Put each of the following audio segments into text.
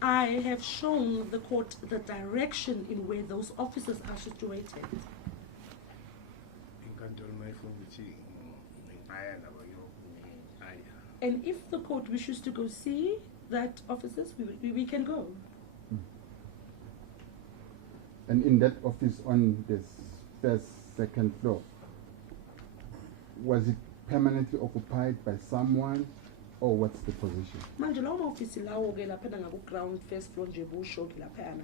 I have shown the court the direction in where those officers are situated. And if the court wishes to go see that officers, we can go. And in that office on the first, second floor, was it permanently occupied by someone, or what's the position? Manje lawo ma-office lawo ke lapha ngaku ground first floor nje busho ke lapha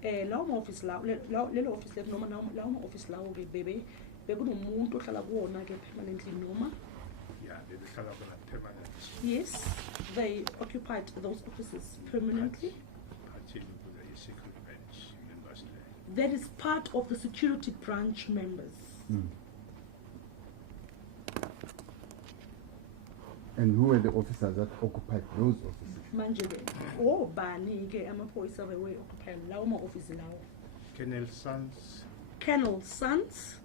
ke lawo ma-office lawo lelo office lethu noma lawo ma-office lawo ke bekunomuntu ohlala kuwona ke permanently noma yes, they occupied those offices permanently. That is part of the security branch members. And who were the officers that occupied those offices? Manje ke bani ke amaphoyisa bewe occupy lawo ma-office lawo. Colonel Sons. Colonel Sons.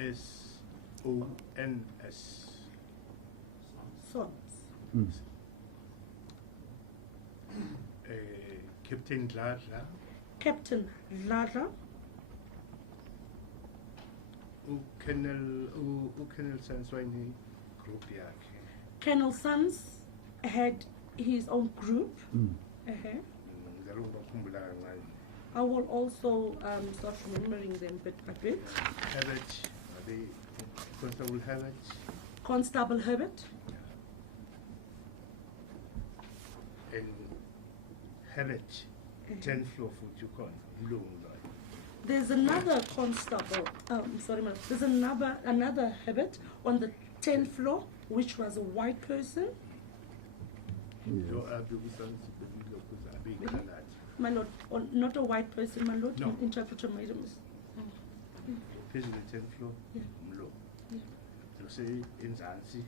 S-O-N-S. Sons. Captain Dladla. Captain Dladla. Colonel Sons wayne group yakhe. Colonel Sons had his own group. I will also start remembering them bit by bit. Constable Herbert. Constable Herbert. And Herbert, 10th floor for Yukon. There's another constable. Sorry, ma'am. There's another Herbert on the 10th floor, which was a white person. My lord, not a white person, my lord. No. Interpreter, madam. This is the 10th floor. Yeah. So say in Zanzi,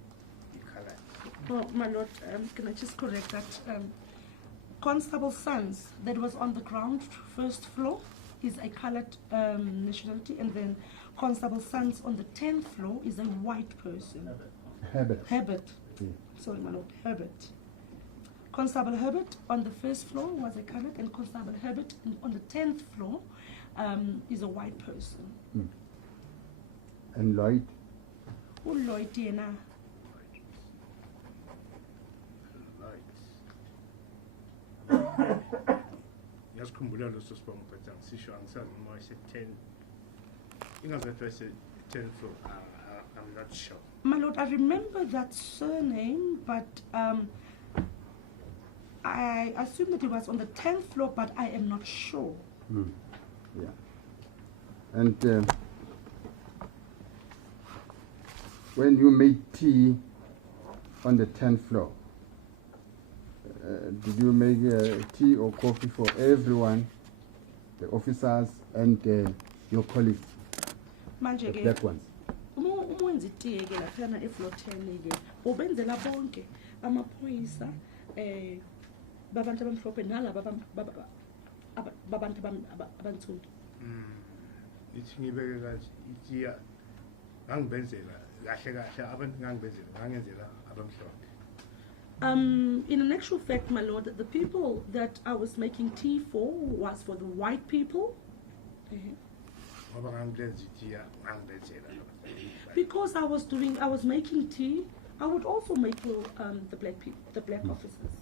colored. Oh, my lord, can I just correct that? Constable Sons, that was on the ground first floor, is a colored nationality, and then Constable Sons on the 10th floor is a white person. Herbert. Yeah. Sorry, my lord, Herbert. Constable Herbert on the first floor was a colored, and Constable Herbert on the 10th floor is a white person. And Lloyd? Who Lloyd yena? Yasikhumbula leso sibongo but angisisho angisazi noma ise 10. Ingazathi wase 10 floor. I'm not sure. My lord, I remember that surname, but I assume that it was on the 10th floor, but I am not sure. Yeah. And when you made tea on the 10th floor, did you make tea or coffee for everyone, the officers and your colleagues, the black ones? Uwenza itiye ke laphana e-floor 10 ke ubenzela bonke amaphoyisa babantu abamhlophe nalabo babantu abansundu. Ithi ngibeke kanje itiya ngangibenzela kahle abantu ngangenzela abamhlophe. In an actual fact, my lord, the people that I was making tea for was for the white people. Because I was making tea, I would also make for the black people, the black officers.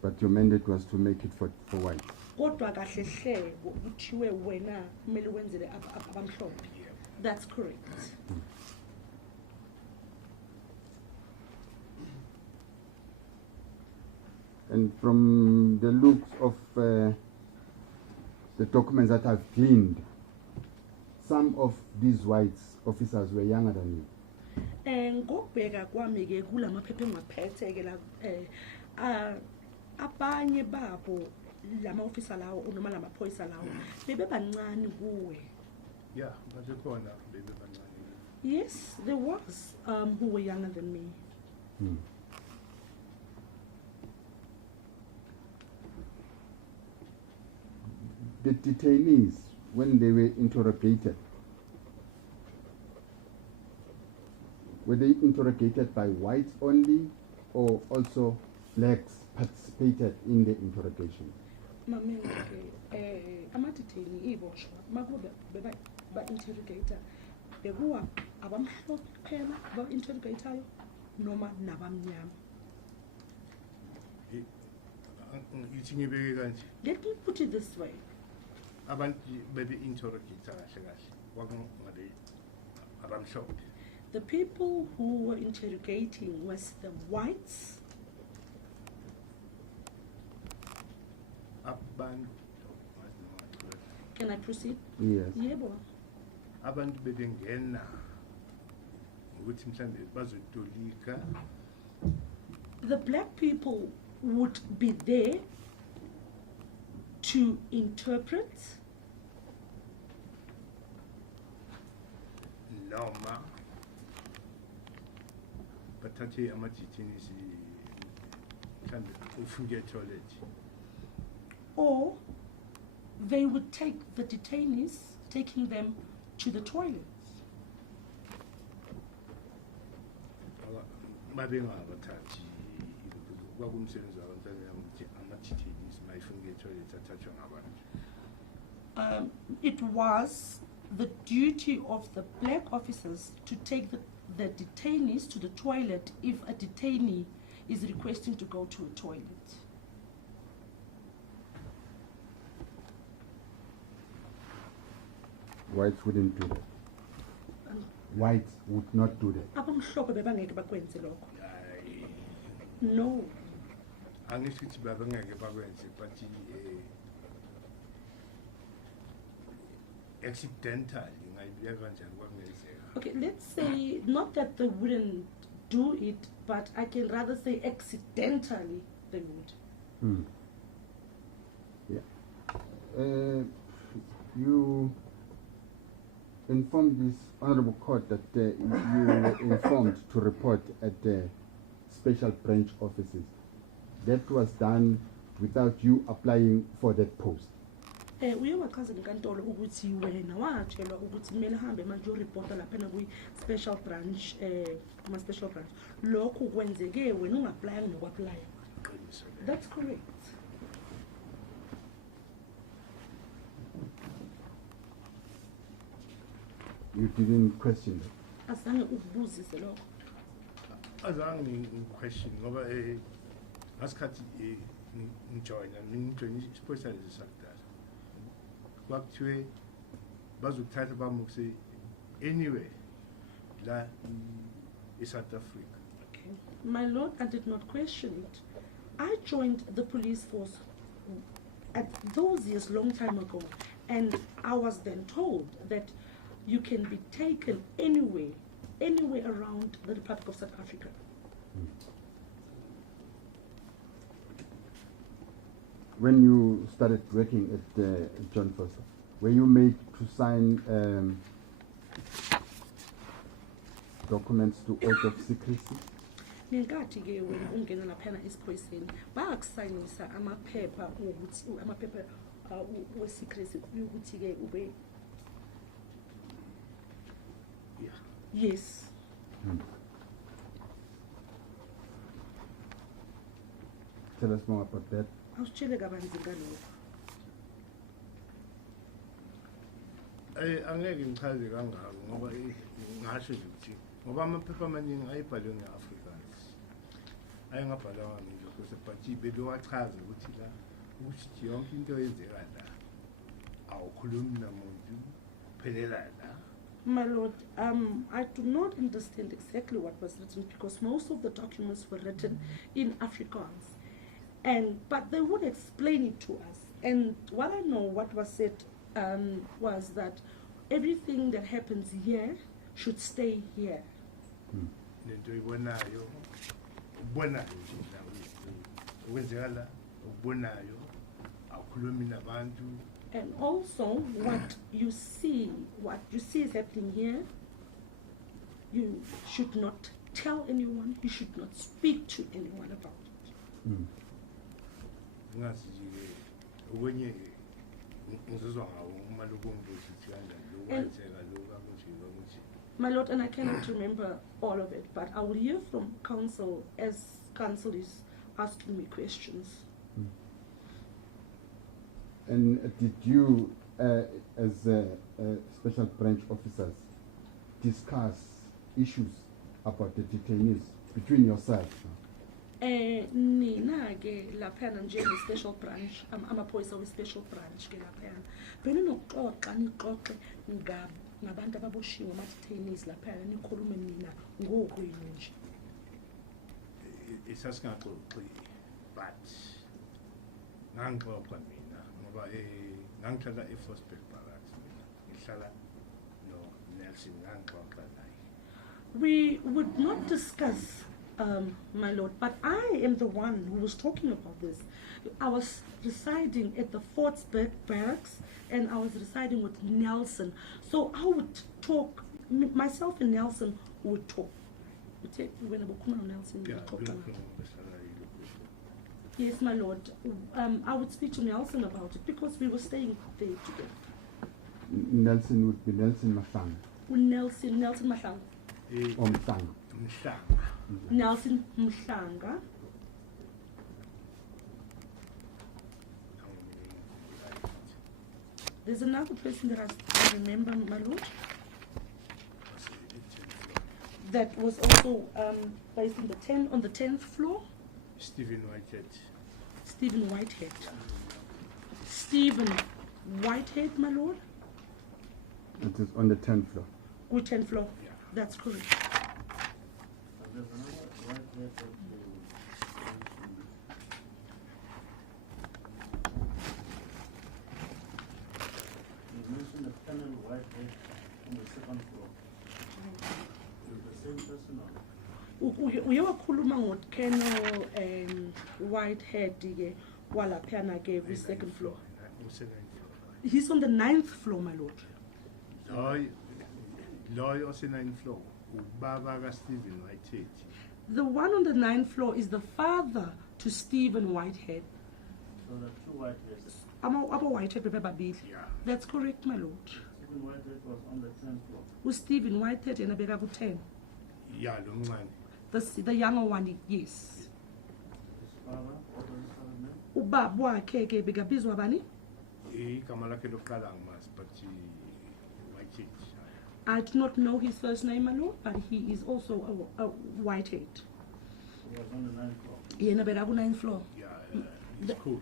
But your mandate was to make it for white. That's correct. And from the looks of the documents that I've gleaned, some of these white officers were younger than you. Ngokubheka kwami ke kulamaphepha engaphethe ke la abanye babo lama officer lawo noma lamaphoyisa lawo bebe bancane kuwe. Yeah, but bekhona bebe bancane. Yes, there was who were younger than me. The detainees, when they were interrogated, Were they interrogated by whites only, or also blacks participated in the interrogation? Amatithini iboshwa makube ba interrogator bekuwa abamhlophe kuphela ba interrogator noma nabamnyama. Let me put it this way. The people who were interrogating was the whites. Can I proceed? Yes. Yebo. The black people would be there to interpret. Noma bathathe amatithini mhlambe ufunge toilet, or they would take the detainees, taking them to the toilets. babengabathathi kwakumsebenzi wabantwana ukuthi amatithini mayifunge toilet athathwa ngabantu. It was the duty of the black officers to take the detainees to the toilet if a detainee is requesting to go to a toilet. Whites wouldn't do that. Whites would not do that. Abamhlophe bebangeke bakwenze lokho. No. Angisho ukuthi babengeke bakwenze, but accidentally ngayibeka kanjani kwangenzeka. Okay, let's say not that they wouldn't do it, but I can rather say accidentally they would. Yeah. You informed this honorable court that you were informed to report at the special branch offices. That was done without you applying for that post. Uyawachaza inkantolo ukuthi wena watshelwa ukuthi kumele hambe manje ureporta lapha kwi special branch kuma special branch. Lokho kwenzeke wena ungapply nokwapply. That's correct. You didn't question it. Azange ukubuzise lokho. Azange question ngoba ngasikhathi ngijoyina isiphoyisa sakudala kwakuthiwe bazokuthatha bamukuse anyway la eSouth Africa. Okay. My lord, I did not question it. I joined the police force at those years long time ago, and I was then told that you can be taken anywhere around the Republic of South Africa. When you started working at John Foster, were you made to sign documents to oath of secrecy? Nenkathi ke wena ungena lapha esiphoyiseni bayakusayinisa amaphepha ukuthi amaphepha we-secrecy ukuthi ke ube. Yeah. Yes. Tell us more about that. Awusitshele kabanzi ngalokho. Angeke ngichaze kangako ngoba ngasho nje ukuthi ngoba amaphepha amaningi ayibhalwe nge-Afrikaans ayengabhalwanga nje but bebewachaza ukuthi la ukuthi yonke into eyenzeka la awukhulumi namuntu phelela la. My lord, I do not understand exactly what was written because most of the documents were written in Afrikaans, but they would explain it to us. And what I know, what was said was that everything that happens here should stay here. Nento ibonayo ubonayo ukwenzekala ubonayo awukhulumi nabantu. And also, what you see is happening here, you should not tell anyone, you should not speak to anyone about it. My Lord, and I cannot remember all of it, but I will hear from counsel as counsel is asking me questions. And did you, as special branch officers, discuss issues about the detainees between yourselves? Nina ke laphana nje special branch amaphoyisa we special branch ke laphana vele nokuxoxa nixoxe ngabantu ababoshiwe ama-detainees laphana nikhulume nina ngokwenu nje isasingaxoxi but ngangixoxa mina ngoba ngangithatha e-Frostburg Barracks mina ngihlala no-Nelson ngangixoxa naye. We would not discuss my Lord, but I am the one who was talking about this. I was residing at the Frostburg Barracks and I was residing with Nelson. So I would talk, myself and Nelson would talk. Yes, my Lord. I would speak to Nelson about it because we were staying there together. Nelson would be Nelson Mashang. Nelson Mashang. Mshanga. Nelson Mshanga. There's another person that I remember, my Lord, that was also based on the 10th floor. Stephen Whitehead. Stephen Whitehead. Stephen Whitehead, my Lord. It is on the 10th floor. Good 10th floor. Yeah. That's correct. There's another Whitehead that you mentioned the Colonel Whitehead on the 2nd floor. Is the same person or? Uye wakhuluma ngoKolonel Whitehead ke walaphana ke ku second floor. He's on the 9th floor, my Lord. Loy on the 9th floor. Ubaba Stephen Whitehead. The one on the 9th floor is the father to Stephen Whitehead. So the two Whiteheads. Aba Whitehead babili. Yeah. That's correct, my Lord. Stephen Whitehead was on the 10th floor. With Stephen Whitehead yena beka ku 10. Yeah, lo mncane. The younger one, yes. His father, what was his father's name? Ubaba wakhe ke bekabizwa bani? Igama lakhe lokuqala angimazi but Whitehead. I do not know his first name, my Lord, but he is also a Whitehead. He was on the 9th floor. Yena beka ku 9th floor. Yeah, he's cool.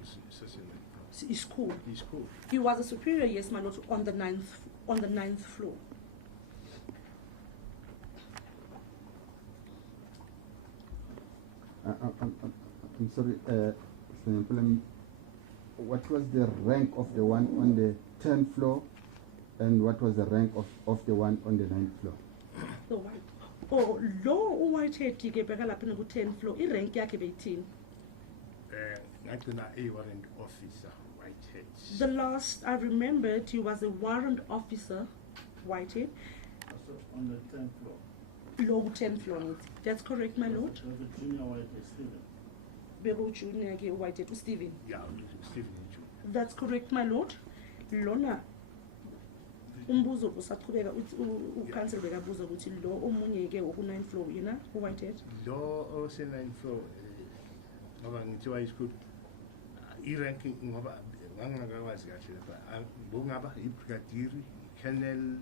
He's cool. He's cool. He was a superior, yes, my Lord, on the 9th floor. I'm sorry, Mr. Nyampulam, what was the rank of the one on the 10th floor and what was the rank of the one on the 9th floor? The white. Oh, lo Whitehead ke beka lapha ku 10th floor. I-rank yakhe beyithini? Ngagcina a-warrant officer Whitehead. The last I remembered, he was a warrant officer, Whitehead. Also on the 10th floor. Low 10th floor. That's correct, my Lord. There was a junior Whitehead, Stephen. Bego junior ke Whitehead Stephen. Yeah, Stephen. That's correct, my Lord. Lona umbuzo usaqhubeka ucancel bekabuza ukuthi lo omunye ke ku 9th floor yena uWhitehead. Lo ose 9th floor ngoba ngithiwa isikole i-ranking ngoba ngangakwazi kahle lapha ngokungaba i-brigadier, colonel,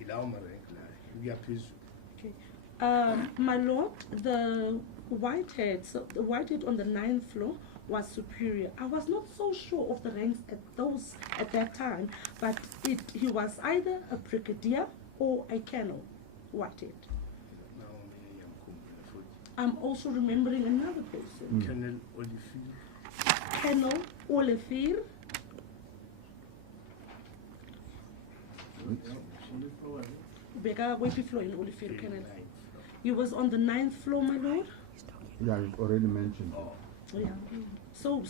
ilawo ma-rank la kuyaphezulu. Okay. My Lord, the Whitehead on the 9th floor was superior. I was not so sure of the ranks at that time, but he was either a brigadier or a colonel, Whitehead. I'm also remembering another person. Colonel Olivier. Colonel Olivier. Beka kwephi floor in Olivier Colonel? He was on the 9th floor, my Lord. Yeah, you've already mentioned. Yeah. So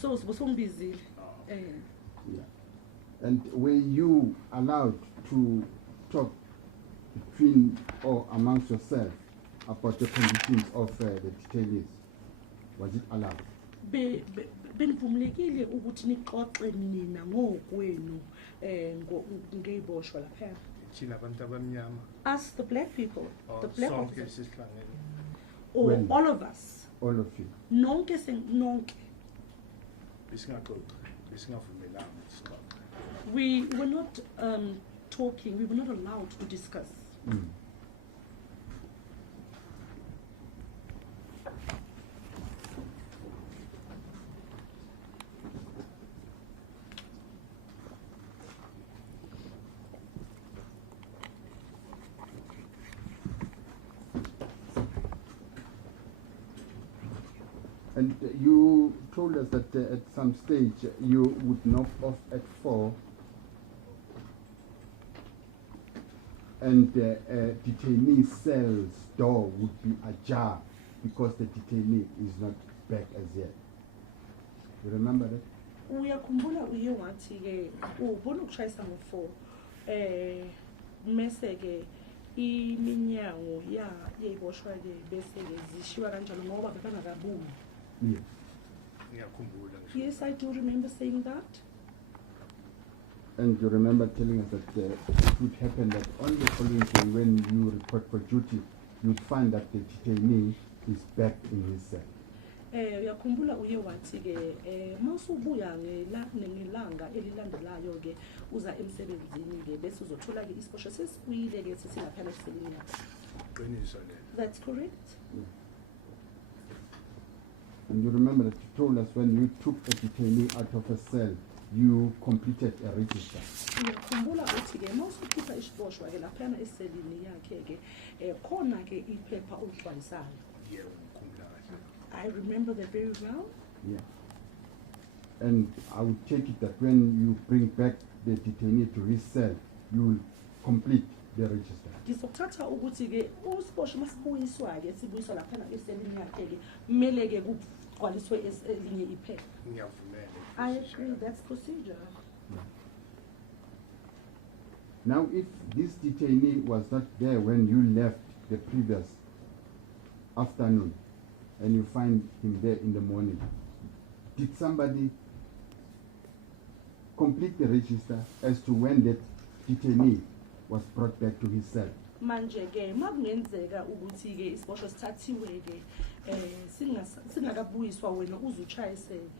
busy. Yeah. And were you allowed to talk between or amongst yourself about the conditions of the detainees? Was it allowed? Benivumekile ukuthi nixoxe nina ngokwenu ngey'boshwa lapha. thina abantu abamnyama Us, the black people, or the black sonke officers, sisihlangene or When? all of us. All of you. Nonke nonke. besingaxoxi besingavumelanga ukuthi sixoxe. We were not talking, we were not allowed to discuss. Mm. And you told us that at some stage you would knock off at 4 and detainee cell's door would be ajar because the detainee is not back as yet. You remember that? Uyakhumbula uye wathi ke ubona ukushayisa ngo4 mase ke iminyango yeyiboshwa ke bese ke zishiwa kanjalo ngoba bebangakabuni. Yes. Ngiyakhumbula ngisho. Yes, I do remember saying that. And you remember telling us that it would happen that on the following day when you report for duty, you'd find that the detainee is back in his cell. Uyakhumbula uye wathi ke masubuya ngelanga elilandelayo ke uza emsebenzini ke bese uzothola ke isiposho sesikwile ke sisingaphela eselini yakho. Qiniso lelo. That's correct. And you remember that you told us when you took a detainee out of a cell, you completed a register. Uyakhumbula uthi ke masukhipha isiposhwa ke laphana eselini yakhe ke khona ke iphepha olugcwalisayo. Yebo ngikhumbula kahle. I remember that very well. Yeah. And I would take it that when you bring back the detainee to his cell, you will complete the register. Ngizokuthatha ukuthi ke usiposho masibuyiswa ke sibuyiswa laphana eselini yakhe ke kumele ke kugcwaliswe elinye iphepha. Ngiyavumela. I agree, that's procedure. Now, if this detainee was not there when you left the previous afternoon, and you find him there in the morning, did somebody complete the register as to when that detainee was brought back to his cell? Manje ke makungenzeka ukuthi ke isiposho sithathiwe ke singakabuyiswa wena uzuchayisele.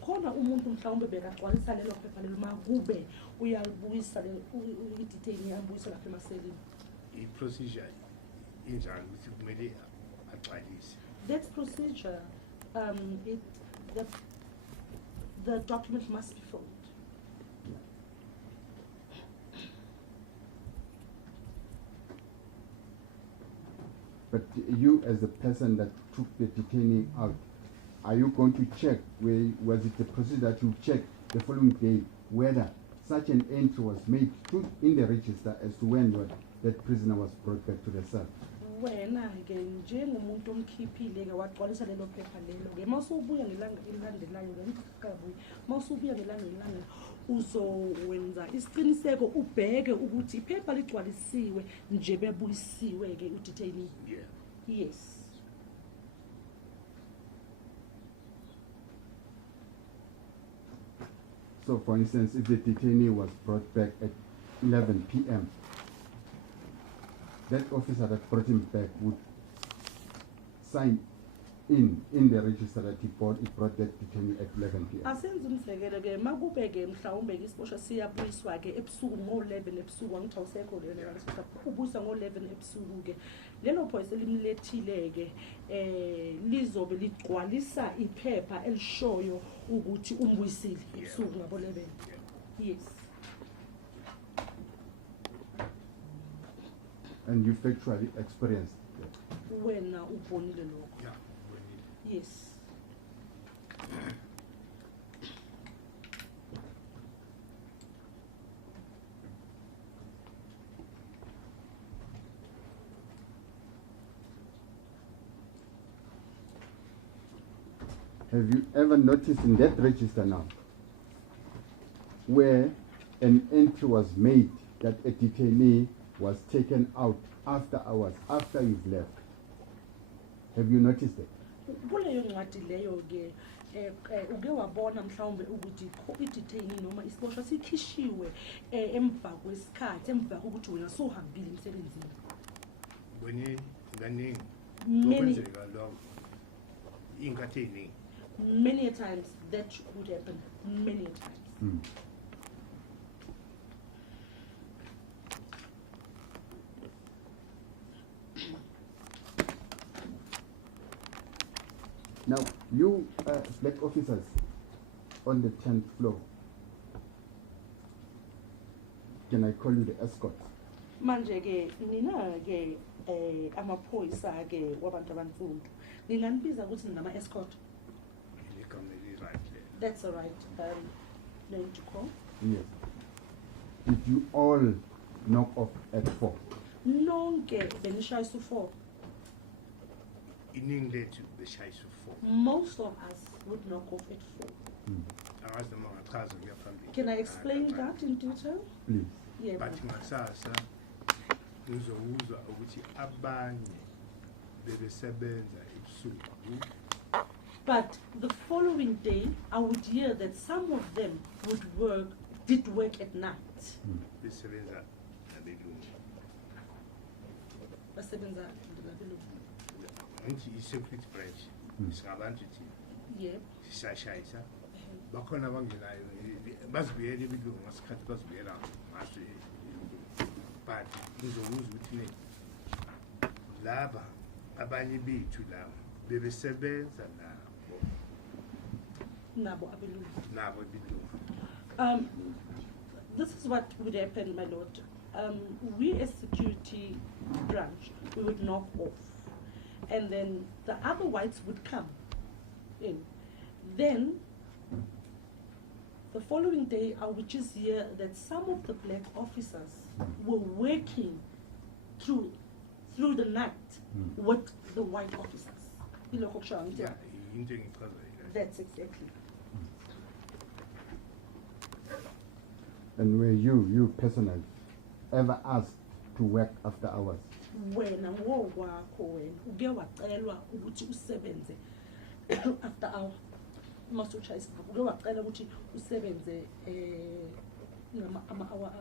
Khona umuntu mhlawumbe bekagcwalisa lelo phepha lelo makube uyalibuyisa le i-detainee ambuyisa lapha emaselini. I-procedure injani ukuthi kumele agcwalise. That procedure, the document must be filled. But you, as the person that took the detainee out, are you going to check, was it the procedure that you check the following day whether such an entry was made in the register as to when that prisoner was brought back to the cell? Wena ke njengomuntu omkhiphile ke wagcwalisa lelo phepha lelo ke masubuya ngelanga elilandelayo ke ngikabuyi masubuya ngelanga elilandelayo uzowenza isiqiniseko ubheke ukuthi iphepha ligcwalisiwe nje bebuyisiwe ke udetainee. Yeah. Yes. So, for instance, if the detainee was brought back at 11 p.m., that officer that brought him back would sign in the register that he brought that detainee at 11 p.m. Asenze umzekelo ke makube ke mhlawumbe ke isiposho siyabuyiswa ke ebusuku ngo11 ebusuku angithi awusekho lena ngasipha ubuyisa ngo11 ebusuku ke lelo phoyisa elimlethile ke lizobe ligcwalisa iphepha elishoyo ukuthi umbuyisile ebusuku ngabo11. Yes. And you factually experienced that. Wena ubonile lokho. Yeah. Yes. Have you ever noticed in that register now where an entry was made that a detainee was taken out after hours, after you've left? Have you noticed it? Kuleyo ncwadi leyo ke uke wabona mhlawumbe ukuthi i-detainee noma isiboshwa sikhishiwe emva kwesikhathi emva kokuthi wena sohambile emsebenzini? When kaningi Many, okwenzeka lokho iy'nkathi ey'ningi many a times that would happen. Many a times. Now, you black officers on the 10th floor, can I call you the escort? Manje ke nina ke amaphoyisa ke wabantu abansundu nginganibiza ukuthi ngama escort. igama eli-right lelo. That's all right. Name to call. Yes. Did you all knock off at 4? Nonke benishayisa u4. Iningi lethu beshayisa u-4. Most of us would knock off at 4. Angazi noma ngachaza kuya phambili. Can I explain that in detail? Please. Yeah. Bathi ngasasa uzowuzwa ukuthi abanye bebesebenza ebusuku. But the following day, I would hear that some of them did work at night. Besebenza nabelungu. Basebenza nabelungu. Ngithi i-security branch singabantu thina Yeah. sisashayisa bakhona abangenayo bazibuyela ebelungu ngasikhathi bazibuyela ngaso but uzowuzwa ukuthi ne laba abanye bethu laba bebesebenza Nabo abelungu. nabo ebelungu. This is what would happen, my lord. We as security branch, we would knock off. And then the other whites would come in. Then, the following day, I would just hear that some of the black officers were working through the night with the white officers. Yeah, into engichazayo. That's exactly. And were you personally, ever asked to work after hours? Wena ngokwakho wena uke wacelwa ukuthi usebenze after hour masuchayisa uke wacela ukuthi usebenze ama hour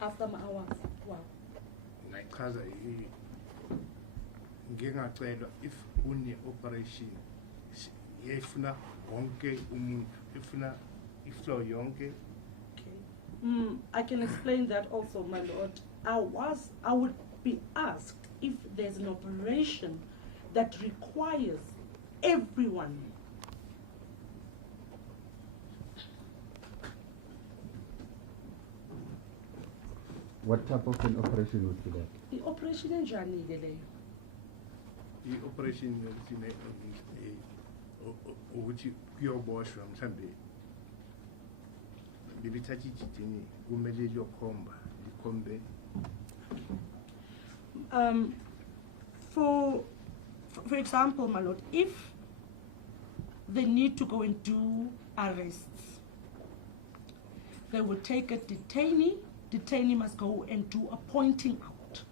after ama hours wow. Ngayichaza ngingacelwa if une operation yefuna wonke umuntu ifuna iflow yonke. Okay. I can explain that also, my lord. I would be asked if there's an operation that requires everyone. What type of an operation would be that? The operation enjani ke leyo? I-operation yokuthi ukuthi kuyoboshwa mhlambe bebithatha ijidini kumele liyokhomba likhombe. For example, my lord, if they need to go and do arrests, they would take a detainee. Detainee must go and do a pointing out.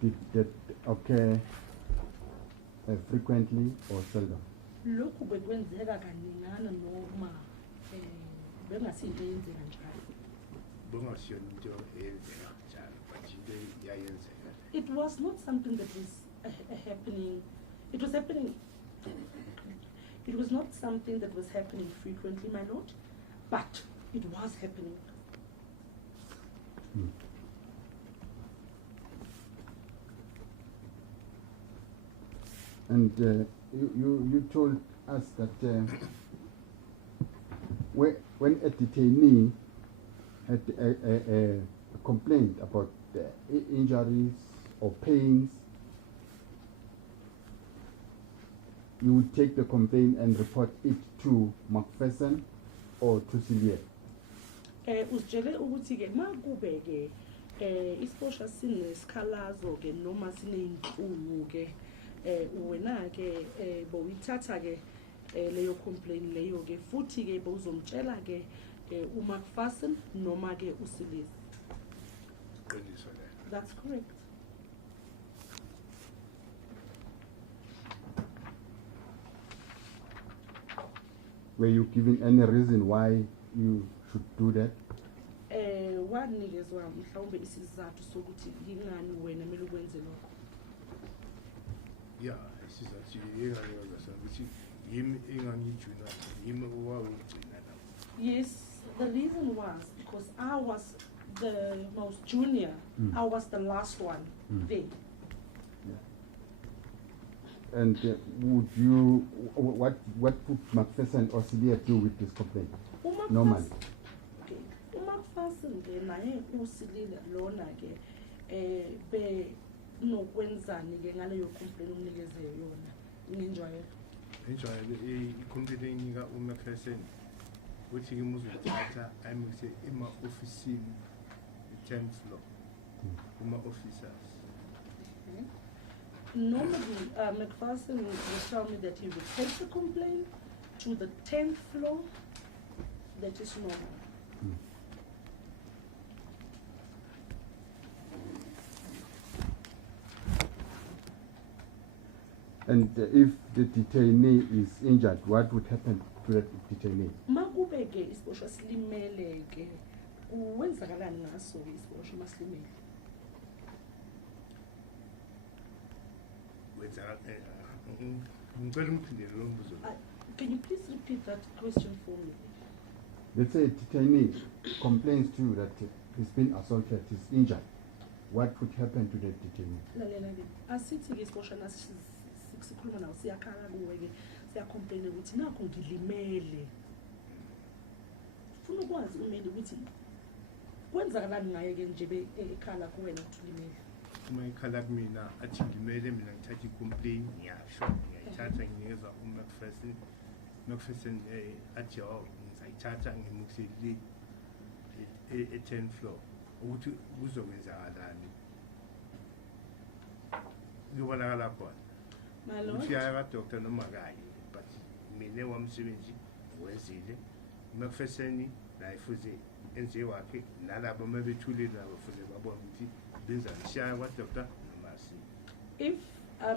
Did that occur frequently or seldom? Lokhu bekwenzeka kaningana noma bengasinto eyenzeka njalo. Bengasiyo into eyenzeka njalo but into yayenzeka. It was not something that was happening. It was happening. It was not something that was happening frequently, my lord, but it was happening. And you told us that when a detainee had a complaint about injuries or pains, you would take the complaint and report it to McPherson or to Sylvia. Usitshele ukuthi ke makube ke isiposha sinesikhalazo ke noma sineyinhlungu ke wena ke bowuyithatha ke leyo complaint leyo ke futhi ke bowuzomtshela ke uMcPherson noma ke uSilisi. Qiniso lelo. That's correct. Were you given any reason why you should do that? Wanikezwa mhlawumbe isizathu sokuthi yingani wena kumele ukwenze lokho? Yeah, isizathu yengangiyoza ukuthi yimi engangijuna yimi owawugcina lapho. Yes, the reason was because I was the most junior. I was the last one there. And would you, what would McPherson or Celia do with this complaint? Normally. Okay. uMcPherson ke naye usilile lona ke be nokwenzani ke ngaleyo complaint umnikeze yona ngenjwayelo. Enjwayelo i-complaint eyinika uMcPherson uthi ke muzothatha ayimuse ema-ofisini i-10th floor kuma-officers. Normally, McPherson will tell me that he would take the complaint to the 10th floor. That is normal. And if the detainee is injured, what would happen to that detainee? Makube ke isiboshwa silimele ke wenzakalani ngaso ke isiboshwa masilimele? Can you please repeat that question for me? Let's say a detainee complains to you that he's been assaulted, he's injured. What would happen to that detainee? Lalela ke asithi ke isiboshwa sikhuluma nawo siyakhala kuwe ke siyacomplain ukuthi nakho ngilimele. Ufuna ukwazi umeli ukuthi kwenzakalani ngaye ke nje ekhala kuwena ukuthi ulimele. Uma ikhala kumina athi ngilimele mina ngithatha i-complaint ngiyasho ngiyayithatha nginikeza uMcPherson. McPherson athi ngizayithatha ngimukise le e-10th floor ukuthi kuzokwenzakalani. Kuyobonakala khona. My lord. Uthi yaya ka-doctor noma kanye but mina wamsebenzi wenzile. uMcPherson naye futhi enze wakhe nalabo mabethulile nabo futhi babona ukuthi benzani shaya kwa-doctor noma si. If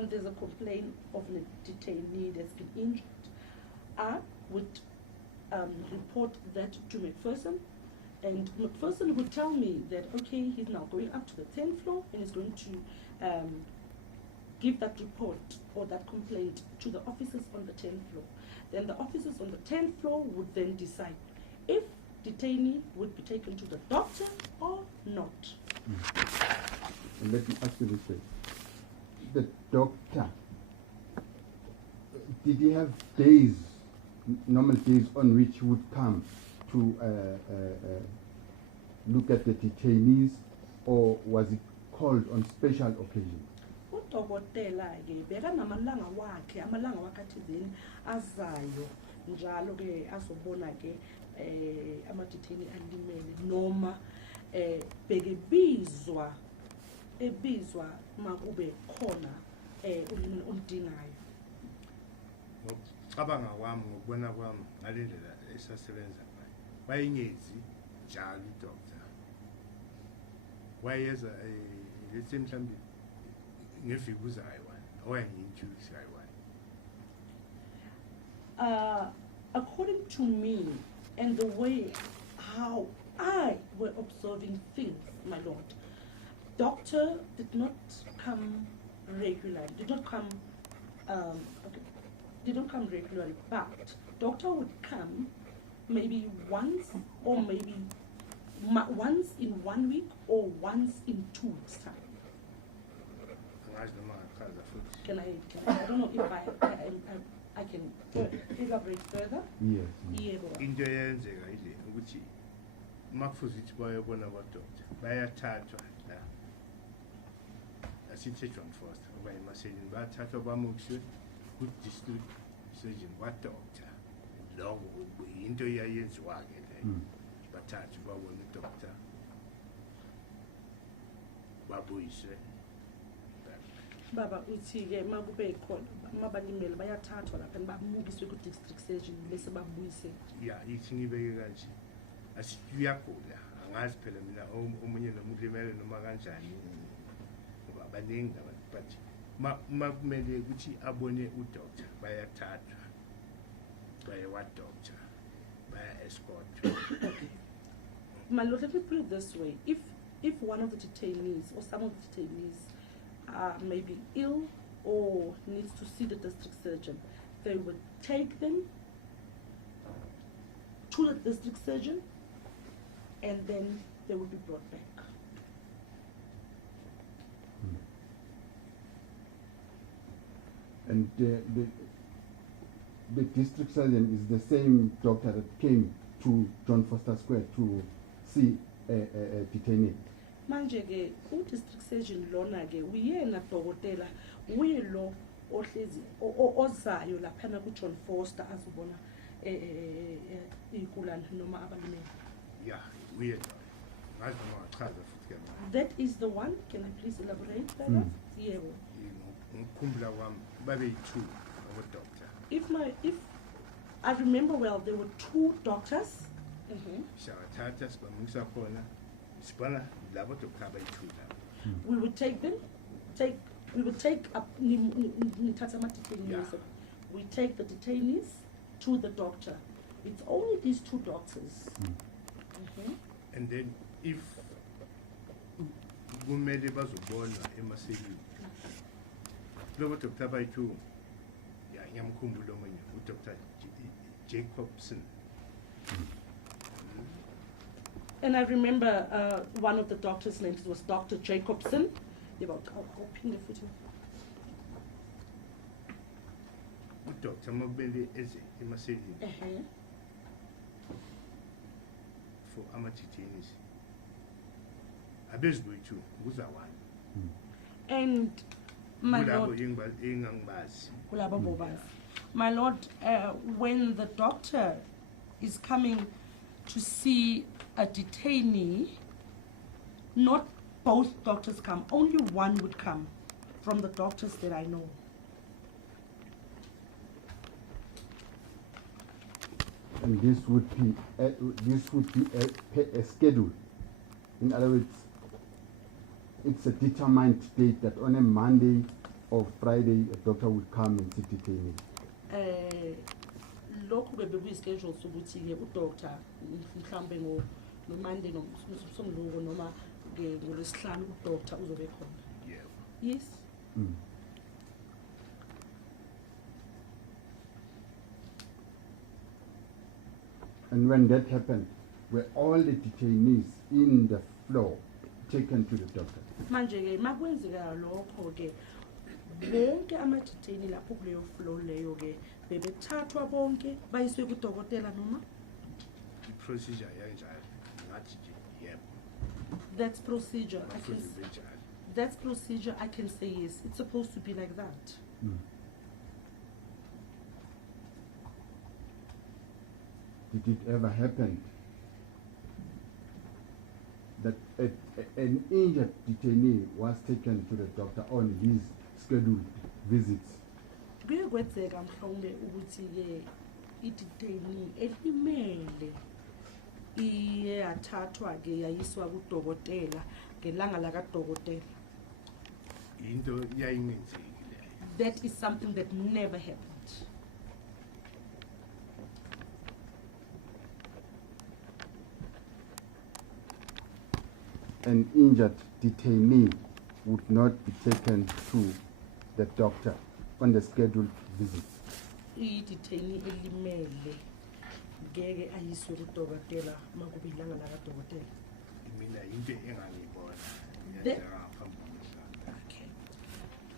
there's a complaint of a detainee that's been injured, I would report that to McPherson, and McPherson would tell me that, okay, he's now going up to the 10th floor and is going to give that report or that complaint to the officers on the 10th floor. Then the officers on the 10th floor would then decide if detainee would be taken to the doctor or not. And let me ask you this way. The doctor, did he have days, normal days on which he would come to look at the detainees, or was he called on special occasions? Udokotela ke bekanamalanga wakhe amalanga wakathizini azayo njalo ke azobona ke ama-detainee alimele noma bekebizwa makube khona ulimini oludingayo. Ngokucabanga kwami ngokubona kwami ngale ndlela esasebenza ngayo wayengezi njalo i-doctor wayeza lethe mhlawumbe ngeviki uzayo awayengiyintusi ayi. According to me and the way how I were observing things, my lord, doctor did not come regularly, did not come regularly, but doctor would come maybe once or maybe once in 1 week or once in 2 weeks time. Can I don't know if I can elaborate further. Yes. Into eyenzeka ile ukuthi makufuze ukuthi bayobona kwa-doctor bayathathwa la asithi John Foster oba emaseleni bayathathwa bamukiswe ku-district surgeon kwa-doctor. Lokho into eyayenziwa-ke leyo bathathwe babone u-doctor babuyiswe. Baba uthi ke makube khona mabalimele bayathathwa lapha babukiswe ku district surgeon bese babuyise. Ya ithi ngibeke kanje asiyagula angazi phela mina omunye nomuntu limele noma kanjani ngoba baningi abantu but makumele ukuthi abone udoctor bayathathwa baye wa doctor baya escort. My lord, let me put it this way: if one of the detainees or some of the detainees may be ill or needs to see the district surgeon, they would take them to the district surgeon, and then they would be brought back. And the district surgeon is the same doctor that came to John Foster Square to see a detainee. Manje ke district surgeon lona ke uyena dokotela uyilo ohlezi ozayo laphana ku John Foster azobona igulane noma abalimele. Yeah, we ngazi noma chaza futhi ke. That is the one. Can I please elaborate further? Yebo. Ngikhumbula kwami babe yi2 of doctor. If I remember well, there were 2 doctors. Siyathatha sibamisa khona sibona labo doctor abayi2 labo. We would take them, we would take up detainees. We take the detainees to the doctor. It's only these 2 doctors. And then if kumele bazobona emaselini lobo doctor abayi2 ya ngiyamkhumbula omunye uDr. Jacobson. And I remember one of the doctor's names was Dr. Jacobson. I'll pin the footage. Udoctor makumele eze emaselini for ama-detainees abeziboyi2 kuzawani. And my kulabo lord, engangibazi. my lord, when the doctor is coming to see a detainee, not both doctors come, only one would come from the doctors that I know. And this would be a schedule. In other words, it's a determined date that on a Monday or Friday a doctor would come and see detainee. Lokhu bebe kuyischedule sokuthi ke udoctor mhlambe ngo Monday nomsonto noma ke ngolesihlanu udoctor uzobe khona. Yeah. Yes. And when that happened, were all the detainees in the floor taken to the doctor? Manje ke makwenzeka lokho ke bonke ama-detainee lapho kuleyo floor leyo ke bebethathwa bonke bayiswe kudokotela noma? I-procedure yanjalo ngathi nje yebo. That's procedure. Benjalo. That's procedure. I can say yes. It's supposed to be like that. Did it ever happen that an injured detainee was taken to the doctor on his scheduled visits? Kuye kwenzeka mhlawumbe ukuthi ke i-detainee elimele iyathathwa ke yayiswa kudokotela ngelanga lakadokotela. Into yayingenzeki leyo. That is something that never happened. An injured detainee would not be taken to the doctor on the scheduled visits. I-detainee elimele ngeke ayiswe kudokotela makube ilanga lakadokotela. Mina into engangibona That- yenzeka ngaphambi komhlaba. Okay.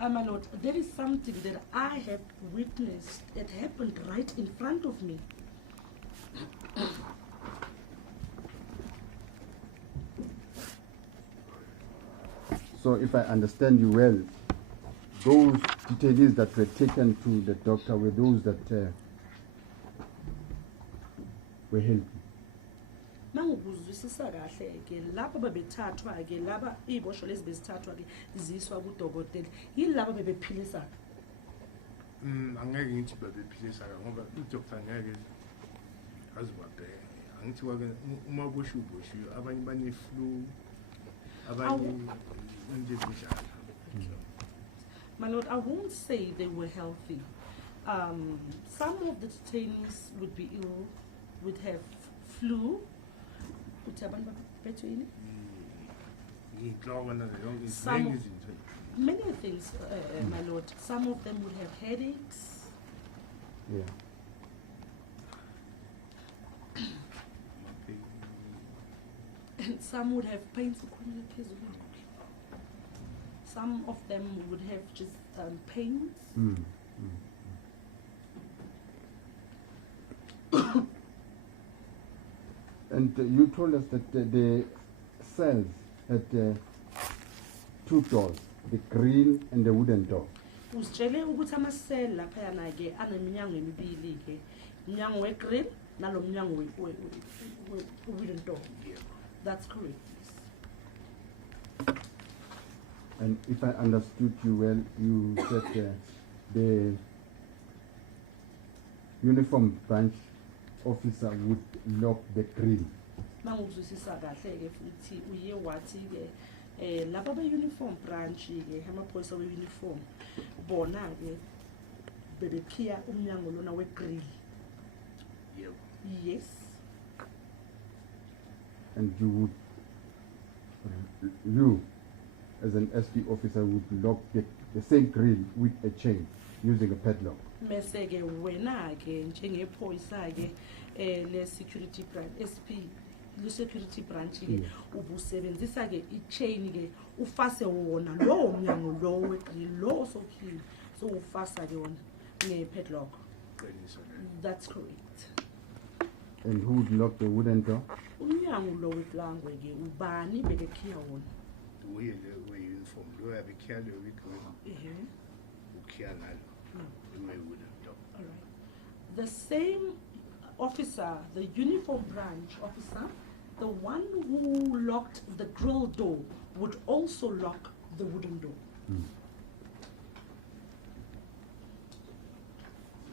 My lord, there is something that I have witnessed that happened right in front of me. So if I understand you well, those detainees that were taken to the doctor were those that were healthy. Mangukuthi uzwisisa kahle ke laba bebethathwa ke laba ibosho lezi bezithathwa ke ziswa kudokotela yilabo bebephilisa angeke ngithi babephilisa ngoba udoktor ngeke azibabheke angithi wake uma boshiwe abanye bane-flu abanye nje kunjalo. My lord, I won't say they were healthy. Some of the detainees would be ill, would have flu. Some many things, my lord. Some of them would have headaches. Yeah. And some would have pains. Some of them would have just pains. And you told us that the cells had 2 doors, the green and the wooden door. Usitshele ukuthi amasela laphayana ke aneminyango emibili ke umnyango we-green nalo mnyango we-wooden door. That's correct. And if I understood you well, you said the uniform branch officer would lock the green. Manguzwisisa kahle ke futhi uye wathi ke laba be-uniform branch ke amaphoyisa we-uniform bona ke bebekhiya umnyango lona we-grill. Yes. And you would, you as an SP officer would lock the same grill with a chain using a padlock. Mese ke wena ke njengephoyisa ke le security branch SP le security branch ke ubusebenzisa ke i-chain ke ufase wona lo mnyango lo we-grill lo sokhile so ufasa ke wona nge-padlock. That's correct. And who would lock the wooden door? Umnyango lo weplangwe ke ubani bekekhiya wona? We uniform lo yabekhiya lo we-grill ukhiya ngalo we-wooden door. All right. The same officer, the uniform branch officer, the one who locked the grill door would also lock the wooden door.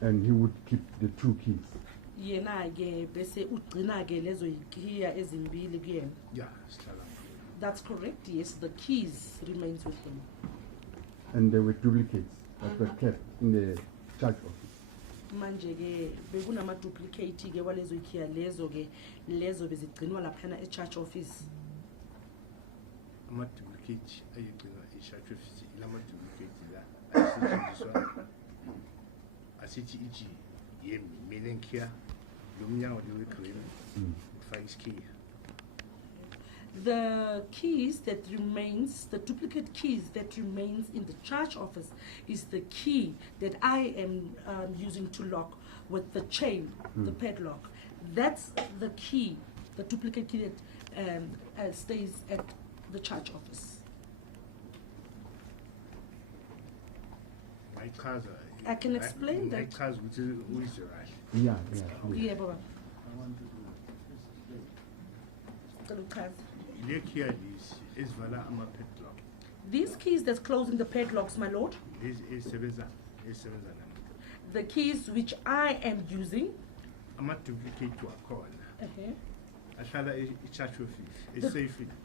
And he would keep the 2 keys. Yena ke bese ugcina ke lezo ikhiya ezimbili kuyena. Yeah, sihlala. That's correct. Yes, the keys remains with him. And there were duplicates that were kept in the charge office. Manje ke bekunama duplicate ke walezo ikhiya lezo ke lezo bezigcinwa laphana e-church office. Ama-duplicate ayegcinwa e-church office ilama-duplicate la asetshenziswa asithi iji yemi mina ngikhiya lo mnyango lo we-green ufaka isikhiya. The keys that remains, the duplicate keys that remains in the church office is the key that I am using to lock with the chain, the padlock. That's the key, the duplicate key that stays at the church office. I can explain that. Yeah. Yeah, Baba. I want to do this. These keys that's closing the padlocks, my lord. The keys which I am using.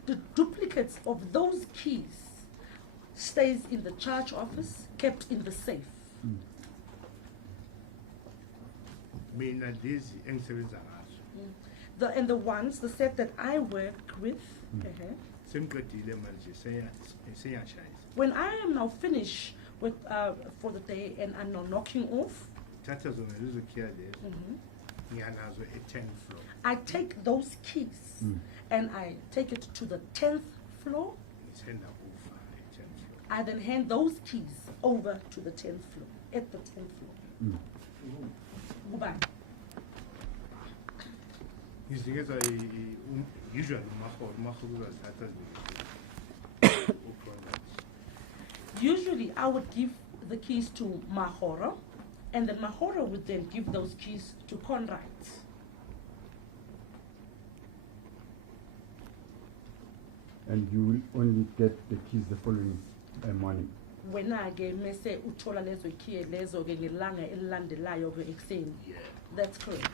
The duplicates of those keys stays in the church office, kept in the safe. And the ones, the set that I work with, when I am now finished with for the day and I'm now knocking off, I take those keys and I take it to the 10th floor. I then hand those keys over to the 10th floor, at the 10th floor. Goodbye. Usually I would give the keys to Mahora, and then Mahora would then give those keys to Conrad. And you will only get the keys the following morning. Wena-ke mese uthola lezo key lezo-ke ngelanga elilandelayo-ke ekuseni. Yeah. That's correct.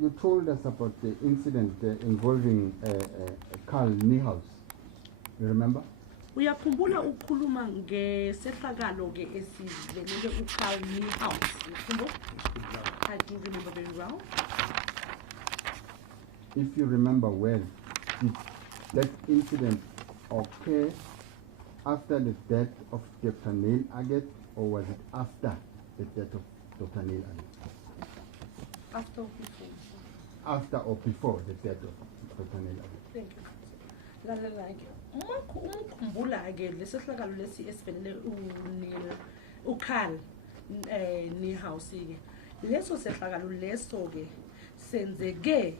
You told us about the incident involving Carl Niehaus. You remember? Uyakhumbula ukukhuluma ngesehlakalo-ke esivelele uCarl Niehaus. Ukhumbula? I do remember very well. If you remember well, did that incident occur after the death of Dr. Neil Aggett, or was it after the death of Dr. Neil Aggett? After or before? After or before the death of Dr. Neil Aggett? Thank you. Lalela-ke umkhumbula-ke lesehlakalo lesi esivelele uCarl Niehaus-ke, leso sehlakalo leso-ke senzeke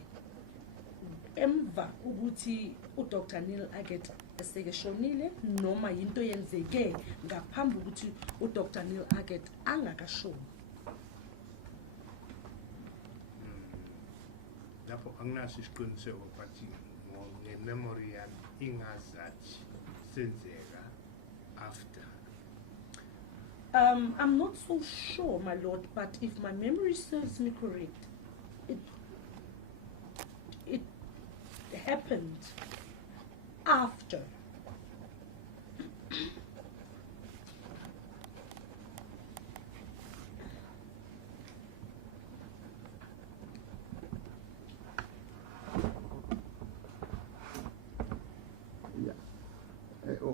emva ukuthi uDr. Neil Aggett eseke shonile, noma yinto yenzeke ngaphambi ukuthi uDr. Neil Aggett angakashoni. Lapho anginaso isiqiniseko but ngememory yami ingazathi senzeka after. I'm not so sure, my lord, but if my memory serves me correct, it happened after.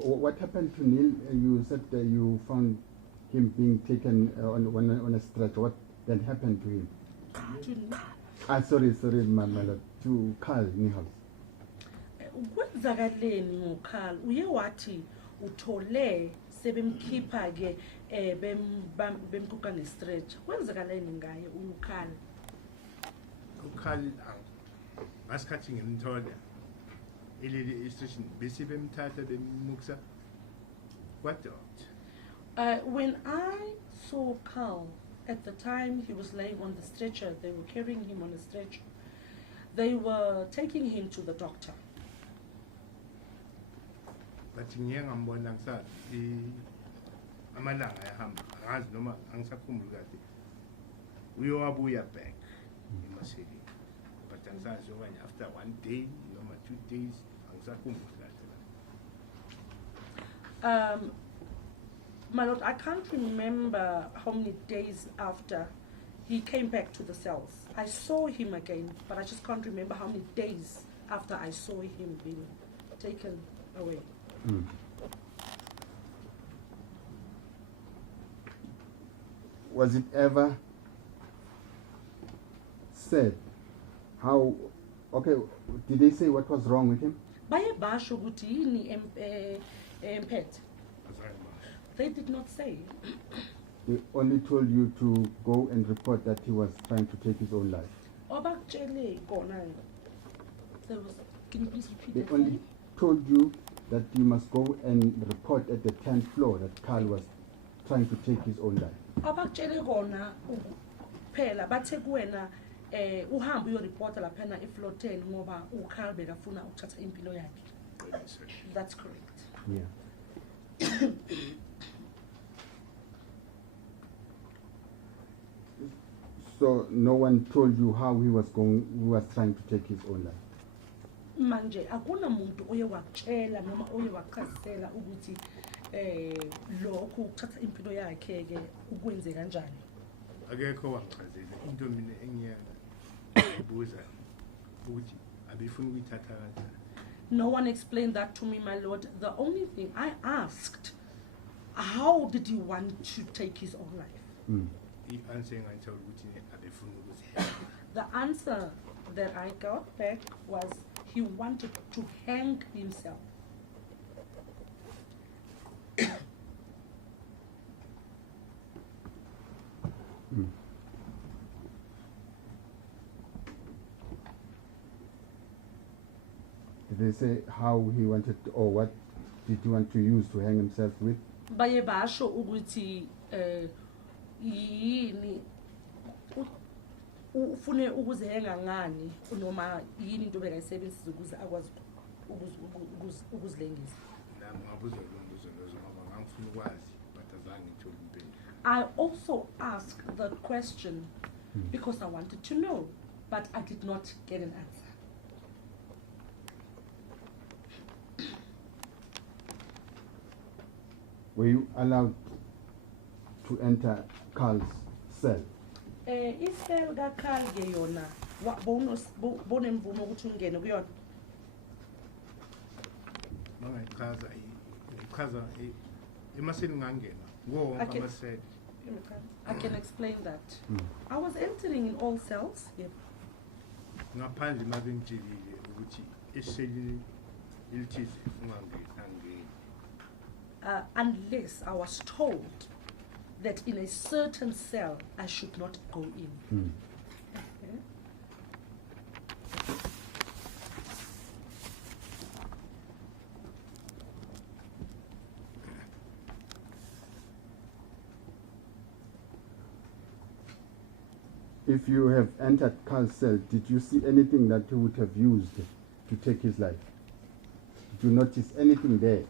What happened to Neil? You said you found him being taken on a stretcher. What then happened to him? Sorry, my lord. To Carl Niehaus. Kwenzakaleni ngoCarl? Uye wathi uthole sebemkhipha-ke bemkuka nestretcher. Kwenzakaleni ngaye uCarl? uCarl ngasikhathi ngimthola ileli istation bese bemthatha bemuksa what. When I saw Carl, at the time he was laying on the stretcher, they were carrying him on a stretcher. They were taking him to the doctor. But ngiye ngambona ngisathi amalanga ayahamba angazi noma angisakhumbuli kahle uyowabuya back eMaseli, but angisazi okanye after 1 day noma 2 days angisakhumbuli kahle. My lord, I can't remember how many days after he came back to the cells. I saw him again, but I just can't remember how many days after I saw him being taken away. Mm. Was it ever said how, okay, did they say what was wrong with him? Baye basho ukuthi yini emphethe? They did not say. They only told you to go and report that he was trying to take his own life. Obakutshele kona. There was, can you please repeat They that for only me? told you that you must go and report at the 10th floor that Carl was trying to take his own life. Abakutshele kona phela bathe kuwena uhambe uyoreport laphana efloor 10 ngoba uCarl bekafuna ukuthatha impilo yakhe. That's correct. Yeah. So no one told you how he was trying to take his own life. Manje akuna muntu oye wakutshela noma oye wachazela ukuthi lokhu ukuthatha impilo yakhe ke ukwenze kanjani. Akekho wangichazela into mina engiyabuza ukuthi abifuna ukuyithatha kanjani. No one explained that to me, my lord. The only thing I asked, how did he want to take his own life? Mm. The answer that I got back was he wanted to hang himself. Mm. Did they say how he wanted to, or what did he want to use to hang himself with? Baye basho ukuthi yini ufune ukuzihenga ngani noma yini into bekayisebenzisa ukuze akwazi ukuzilengisa. Nami ngabuza lo mbuzo lozo ngoba ngangifuna ukwazi but azange ngithole impendulo. I also asked that question because I wanted to know, but I did not get an answer. Were you allowed to enter Carl's cell? Isel kaKhal ke yona bonemvumo ukuthi ungene kuyona. Mangayichaza emaseni ngangena wonke Okay. amaseli. I can explain that. I was entering in all cells. Yep. Ngaphandle mabengitshelile ukuthi eselini ilithize ungangeni. Unless I was told that in a certain cell I should not go in. Okay. If you have entered Carl's cell, did you see anything that he would have used to take his life? Did you notice anything there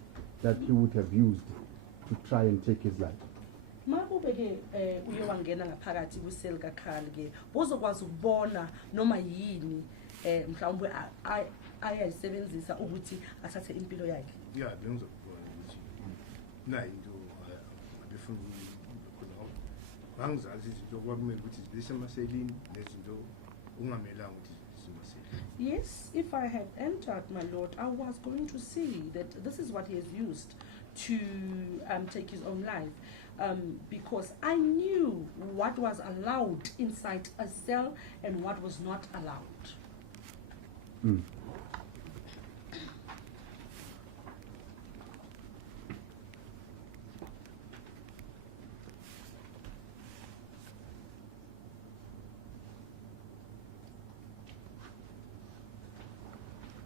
that he would have used to try and take his life? Makube ke uye wangena ngaphakathi kwisel kaKhal ke uzokwazi ukubona noma yini mhlawumbe ayayisebenzisa ukuthi athathe impilo yakhe. Yeah, bengizokubona ukuthi na into abefuna bangizazi izinto kwakumele ukuthi zibesemaselini nezinto ungamelanga ukuthi zibesemaselini. Yes, if I had entered, my lord, I was going to see that this is what he has used to take his own life. Because I knew what was allowed inside a cell and what was not allowed.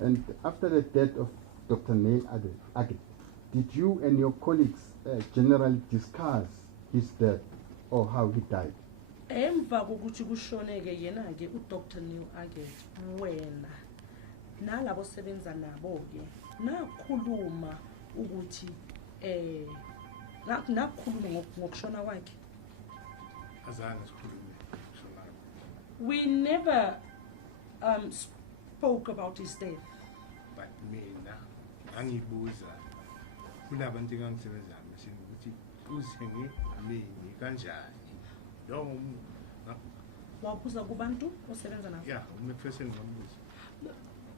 And after the death of Dr. Neil Aggett, did you and your colleagues generally discuss his death or how he died? Emva kokuthi kushoneke yena ke uDr Neil Aggett wena nalabo sebenza nabo ke nakhuluma ukuthi nakhuluma ngokushona kwakhe. Azange sikhulume shona. We never spoke about his death. But mina ngangibuza kunabantu engangisebenza nabo ukuthi uzenge mina kanjani. Lo Wabuza kubantu osebenza nabo. yeah, uMcPherson ngambuza.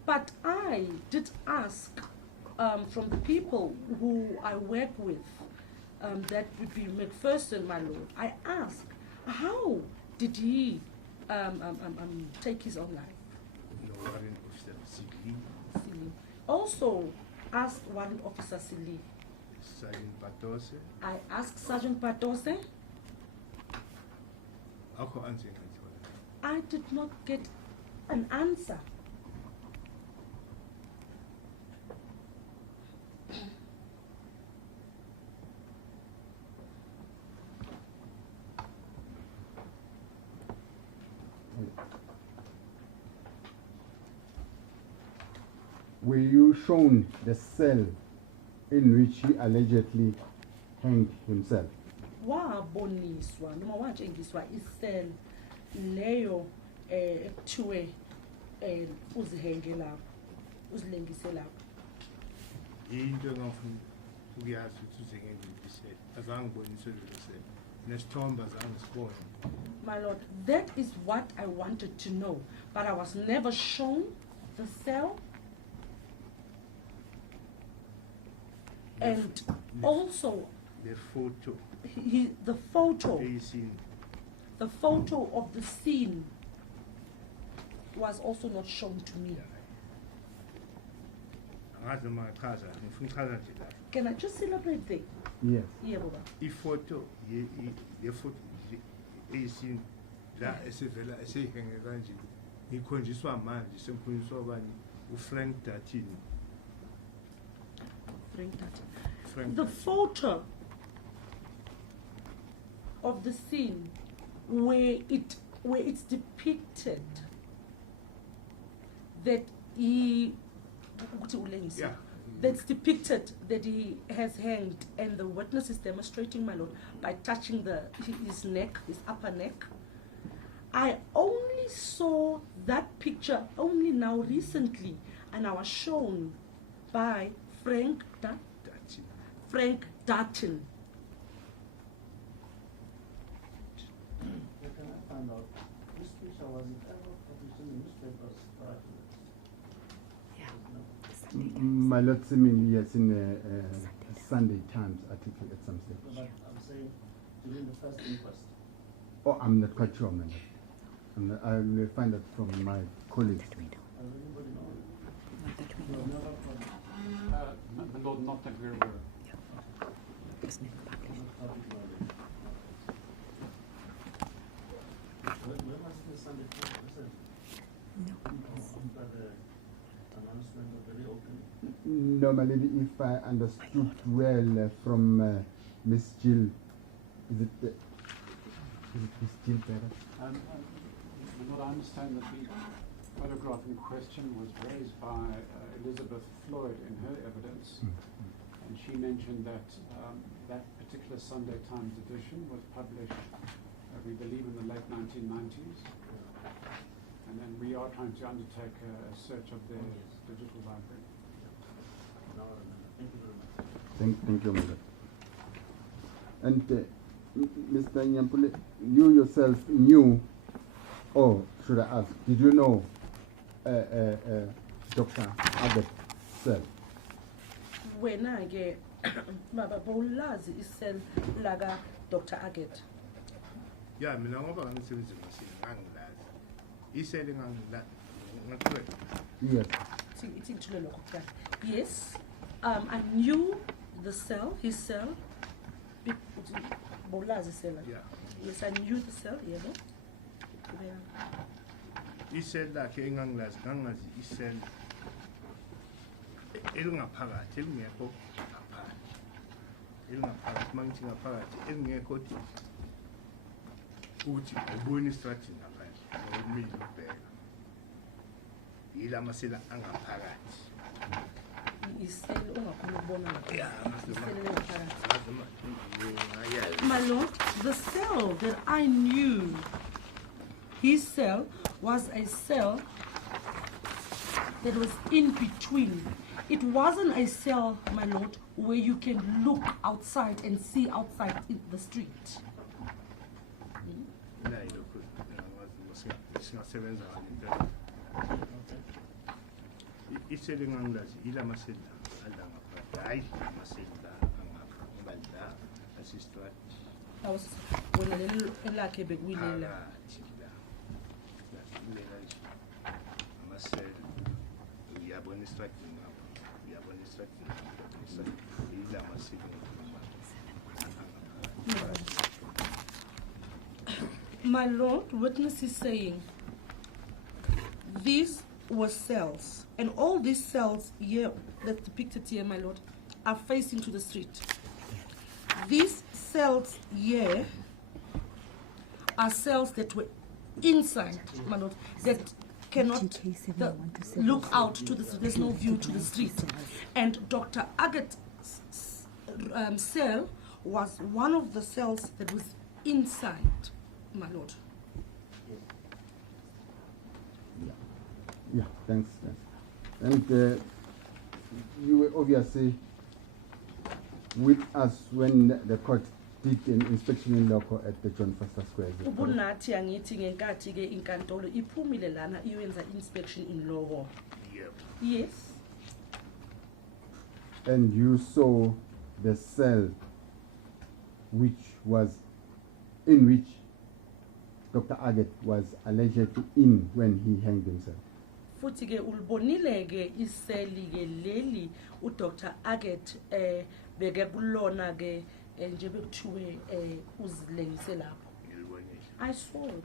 But I did ask from the people who I work with, that would be McPherson, my lord. I asked, how did he take his own life? No warrant officer Sili, Sili. Also asked Warrant Officer Sili. Sergeant Patose, I asked Sergeant Patose. akho answer ngithola. I did not get an answer. Were you shown the cell in which he allegedly hanged himself? Waboniswa noma watshengiswa isel leyo ekuthiwe uzihenge lapho uzilengise lapho. Into engafuna ukuyazi ukuthi uzenge ngibisele. Azange ngiboniswe lo sel. Nesithombe azange sibone. My lord, that is what I wanted to know, but I was never shown the cell. And also The photo the photo eyisini the photo of the scene was also not shown to me. angazi noma ngachaza ngifuna uchaza nje la. Can I just celebrate there? Yes. Yeah, Baba. Ifoto ye-photo eyisini la esevela esehenge kanje ngikhonjiswa manje semkhonjiswa abanye uFrank Datini. Bring that. Frank The Datini. photo of the scene where it where it's depicted that he, Yeah. that's depicted that he has hanged, and the witness is demonstrating, my lord, by touching his neck, his upper neck. I only saw that picture only now recently, and I was shown by Frank Dutton. Can I find out, this picture, was it ever published in the newspapers prior to this? My lord, seemingly yes, in a Sunday Times article at some stage. But I'm saying during the first inquest. Oh, I'm not quite sure, my lord. I will find out from my colleagues. Does anybody know? The Lord, not that we're aware of. When was the Sunday Times presented? After the announcement of the reopening? Normally, if I understood well from Miss Jill, is it Miss Jill Perez? Lord, I understand that the photograph in question was raised by Elizabeth Floyd in her evidence, and she mentioned that that particular Sunday Times edition was published, we believe, in the late 1990s, and then we are trying to undertake a search of the digital library. Now I remember. Thank you very much. Thank you, my lord. And Mr. Nyampule, you yourself knew, or should I ask, did you know Dr. Aggett self? When I get Bolazi is sell laga Dr. Aggett. Yeah, mina ngoba ngisebenza ngangilazi. Isele ngangilazi. Ngacorrect. Yes. Yes, I knew the cell, his cell. Bolazi cell. Yeah. Yes, I knew the cell, yeah. Isele lakhe engangilazi ngangazi isele elingaphakathi elingekho ngaphakathi. Elingaphakathi mangithi ngaphakathi elingekho ukuthi ubone istrategy ngaphandle ngomile ubheka. Yila masela angaphakathi. Isele ungakhona ukubona ngaphakathi. Yeah, Isele engaphakathi. ngayazi. My lord, the cell that I knew, his cell was a cell that was in between. It wasn't a cell, my lord, where you can look outside and see outside in the street. Singasebenza ngale isele ngangilazi ila masela ala ngaphakathi hayi masela angapha ngoba la asistrategy. I was when I lakhe bekuyilela. My lord, witness is saying these were cells, and all these cells here that's depicted here, my lord, are facing to the street. These cells here are cells that were inside, my lord, that cannot look out to the street. There's no view to the street. And Dr. Aggett's cell was one of the cells that was inside, my lord. Yeah, thanks. And you were obviously with us when the court did an inspection in loco at the John Foster Square. Ubunathi angithi ngenkathi ke inkantolo iphumile lana iyenza inspection in loco. Yep. Yes. And you saw the cell in which Dr. Aggett was allegedly in when he hanged himself. Futhi ke ulibonile ke iseli ke leli uDr. Aggett beke kulona ke nje bekuthiwe uzilengise lapho. I saw it.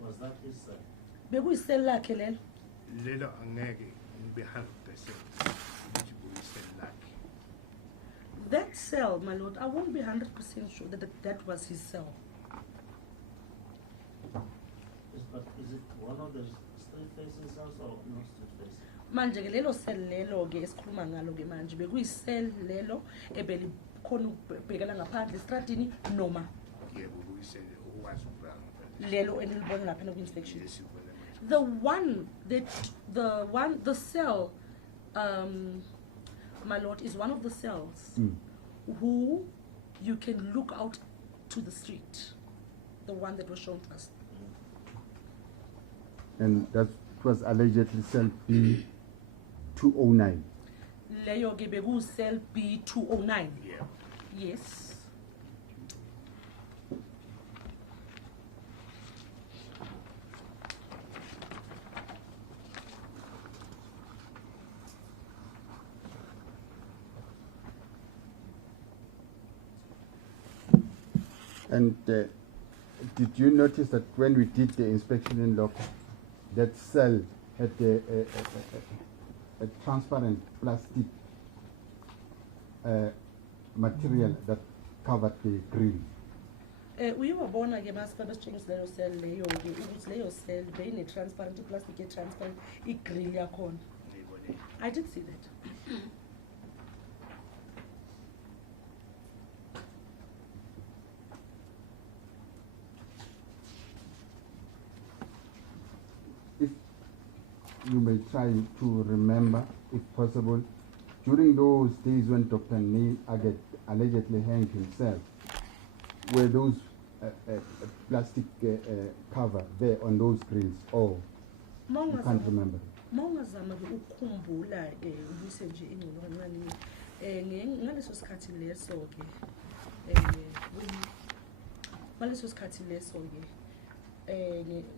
Was that his cell? Bekuyiseli lakhe lelo. Lelo angeke ngibe 100% ukuthi kuyisele lakhe. That cell, my lord, I won't be 100% sure that was his cell. But is it one of the street-facing cells or not street-facing? Manje ke lelo cell lelo ke esikhuluma ngalo ke manje bekuyi cell lelo ebeli khona ukubhekela ngaphandle estradini noma yebo kuyisele okwazi ukubanga lelo enilibona lapha ku inspection. lesibona The cell my lord is one of the cells who you can look out to the street, the one that was shown to us. And that was allegedly cell B209. Leyo ke beku cell B209. yeah. Yes. And did you notice that when we did the inspection in local, that cell had a transparent plastic material that covered the grill? Uyibona ke masifaka besitshengisa leyo cell leyo ke ukuthi leyo cell beyine transparent plastic e transparent igrill yakhona. ngiyibone I did see that. If you may try to remember, if possible, during those days when Dr. Neil Aggett allegedly hanged himself, were those plastic cover there on those grills, or you can't remember? Mawungazama ke ukukhumbula ubuse nje ingcono kancane ngaleso sikhathi leso ke ngaleso sikhathi leso ke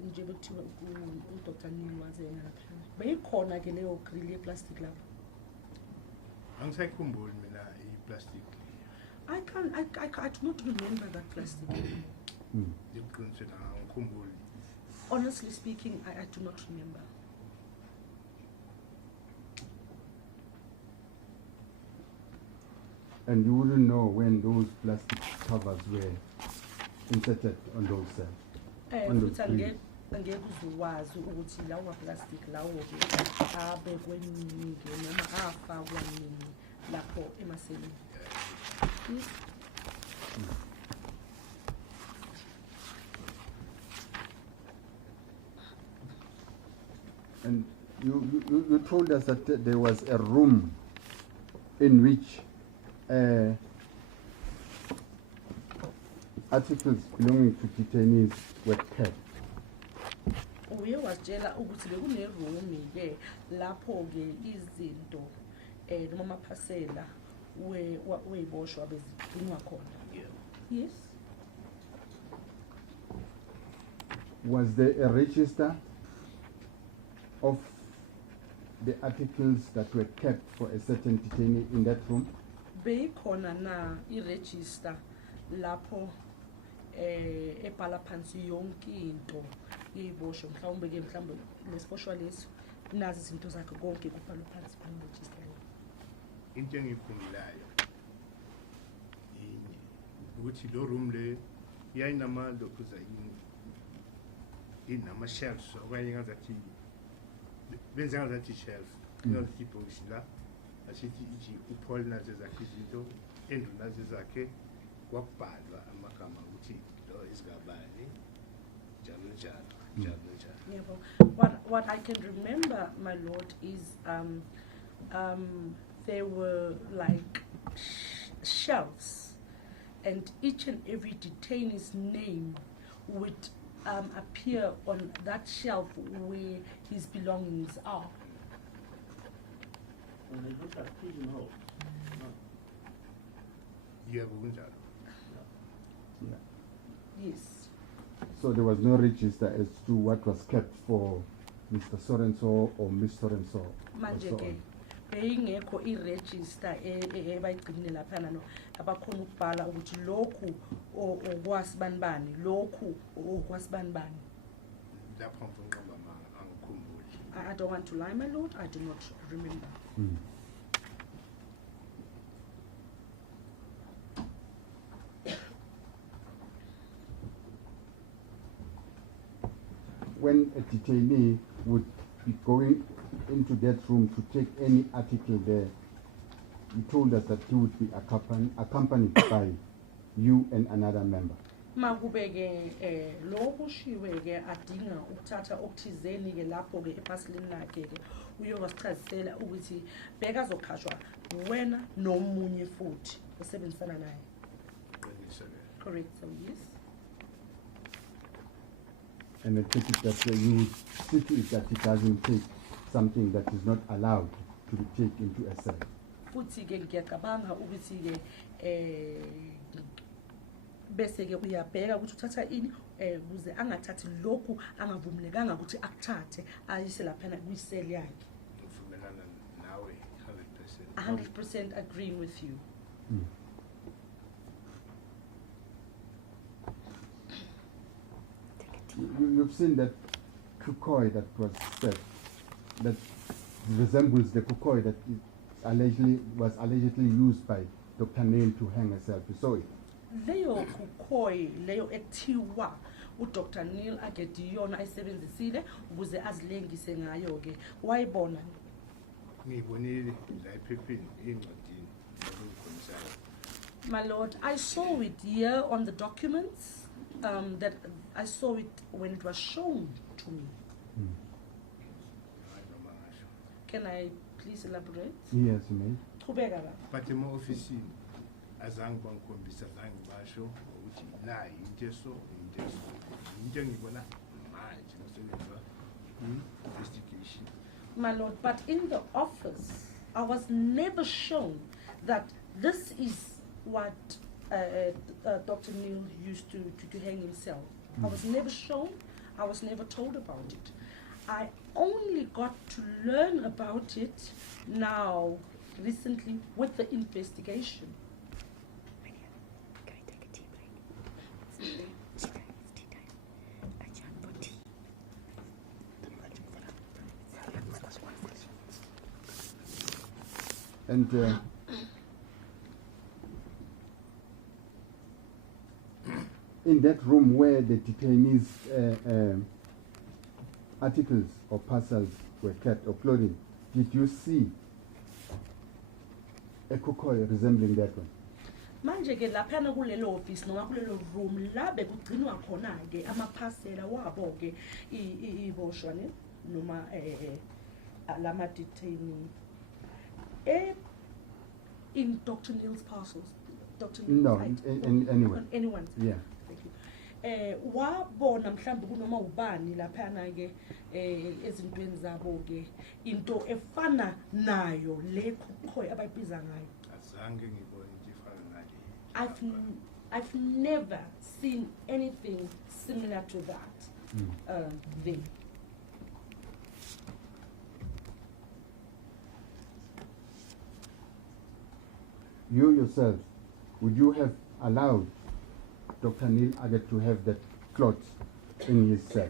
nje bekuthiwa uDr. Neil wazena lapha beyikhona ke leyo grill ye-plastic lapho. angisayikhumbuli mina i-plastic I do not remember that plastic. ngiqinisile angikhumbuli Honestly speaking, I do not remember. And you wouldn't know when those plastic covers were inserted on those cells. On those Futhi grills. angeke uzuwazi ukuthi lawo ma-plastic lawo ke abekwe nini ke noma afakwa nini lapho emaseleni. Yes. And you told us that there was a room in which articles belonging to detainees were kept. Uye wasitshela ukuthi bekune-room ke lapho ke izinto noma amaphasela weyiboshwa bezigcinwa khona. yeah. Yes. Was there a register of the articles that were kept for a certain detainee in that room? Beyikhona na i-register lapho ebhala phansi yonke into yeyiboshwa mhlawumbe ke mhlawumbe lesiboshwa leso nazi izinto zakhe konke kubhalwe phansi kule-register leyo. into engiyikhumbulayo yinye ukuthi lo room le yayinamalokuza inama-shelves okanye ngazathi benze ngazathi shelf inazathi ibhokisi la asithi ithi uPaul nazo zakhe izinto Andrew nazo zakhe kwakubhalwa amagama ukuthi lo isigabani njalo njalo. Yeah, what I can remember, my lord, is there were like shelves, and each and every detainee's name would appear on that shelf where his belongings are. When they look at pigeonhole, yebo kunjalo. Yes. So there was no register as to what was kept for Mr. So-and-so or Miss So-and-so. or Manje so ke on. beyingekho i-register ebayigcinile laphana no abakhona ukubhala ukuthi lokhu okwasibanibani lokhu okwasibanibani. Lapho ngifunqamba angikhumbuli. I don't want to lie, my lord, I do not remember. when a detainee would be going into that room to take any article there, you told us that he would be accompanied by you and another member. Makubeke lo kushiwe ke adinga ukuthatha okuthizeni ke lapho ke epasilini lakhe ke uyokasichazisela ukuthi bheka zokhashwa wena nomunye futhi osebenzisana naye. Correct, so yes. And I take it that you would see to it that he doesn't take something that is not allowed to be taken into a cell. Futhi ke ngiyacabanga ukuthi ke bese ke uyabheka ukuthi uthatha ini ukuze angathathi lokhu angavumelekanga ukuthi akuthathe ayise lapha kwiseli yakhe. Ngivumelana nawe 100% agreeing with you. You've seen that kukoi that was said, that resembles the kukoi that was allegedly used by Dr. Neil to hang herself. You saw it? Leyo kukoi, leyo etiwa uDr. Neil Aggett yona ayisebenzisile ukuze azilengise ngayo ke. Wayibona? ngiyibonile la ephepheni encwadini okukhonsayo. My Lord, I saw it here on the documents. That I saw it when it was shown to me. Can I please elaborate? Yes, you may. Qhubeka baba. But ema-ofisini azange bangikhombisa azange basho ukuthi nayi into into engibona manje nasenza investigation. My Lord, but in the office, I was never shown that this is what Dr. Neil used to hang himself. I was never shown, I was never told about it. I only got to learn about it now, recently, with the investigation. Can we take a tea break? It's tea time. Ajahn for tea. And in that room where the detainees' articles or parcels were kept or clothing, did you see a kukoi resembling that one? Manje ke laphana kulelo office noma kulelo room la bekugcinwa khona ke amaphasela wabo ke iboshwa ne noma lama detainee in Dr. Neil's parcels. Dr. Neil's No, anyone. Anyone's. Yeah. Thank you. Wabona mhlambe kunoma ubani laphana ke ezintweni zabo ke into efana nayo le kukhoyi abayibiza ngayo. Azange ngibone into efana nale. I've never seen anything similar to that thing. You yourself, would you have allowed Dr. Neil Aggett to have that cloth in his cell?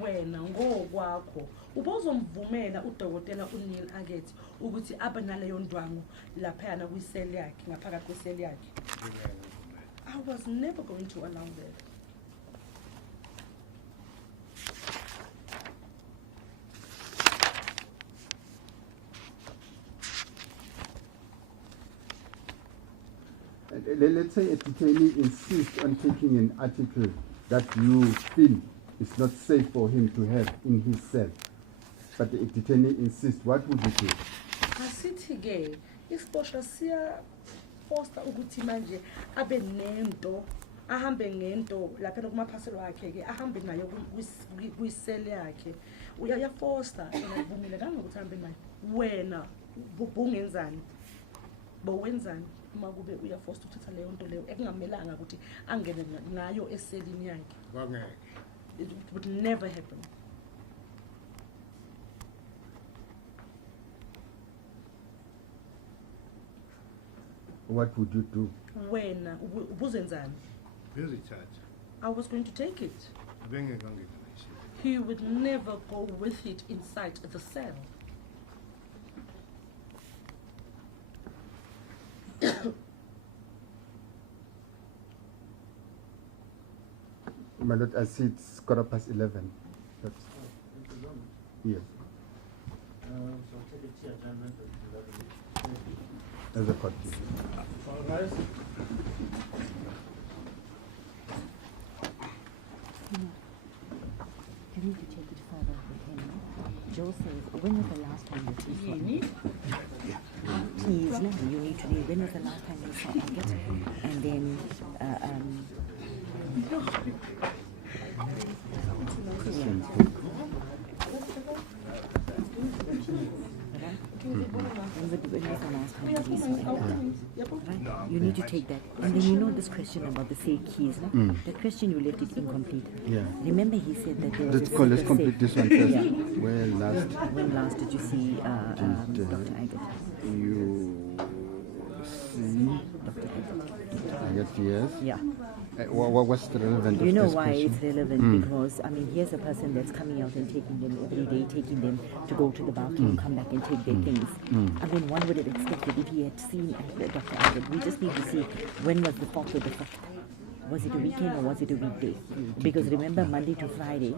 Wena ngokwakho ubozomvumela udokotela uNeil Aggett ukuthi abe naleyo ndwangu laphana kwiseli yakhe ngaphakathi kweseli yakhe. I was never going to allow that. Let's say a detainee insists on taking an article that you feel is not safe for him to have in his cell, but the detainee insists, what would you do? Asithi ke isiboshwa siya foster ukuthi manje abe nento ahambe ngento lapha kumaphaselo wakhe ke ahambe nayo kwiseli yakhe uyaya foster ngivumile kangokuthi ahambe nayo wena bungenzani bowenzani uma kube uyafoster ukuthatha leyo nto leyo ekungamelanga ukuthi angene ngayo eselini yakhe. Kwangeke. It would never happen. What would you do? Wena ubuzenzani? Bezithatha. I was going to take it. Abengeke ngingayisho. He would never go with it inside the cell. My Lord, I see it's 11:15. That's, It is on. yes, So take a tea adjournment at 11. as a court. Please. All rise. You need to take it further with him. Joe says, when was the last time you saw Aggett? Keys, no, you need to read when was the last time you saw Aggett? And then, when was the last time you saw Aggett? Right? You need to take that. And then you know this question about the safe keys, no? That question you left it incomplete. Yeah. Remember he said that there was Let's a go. Let's secret complete safe. this one first. Yeah. Where last When last did you see Dr. Aggett? you see, Dr. Aggett. I guess yes. Yeah. What's the relevant? You of know this why question? it's relevant? Because, I mean, here's a person that's coming out and taking them every day, taking them to go to the bathroom, come back and take their things. I mean, one would have expected if he had seen Dr. Aggett. We just need to see when was the 4th or the 5th. Was it a weekend or was it a weekday? Because remember, Monday to Friday,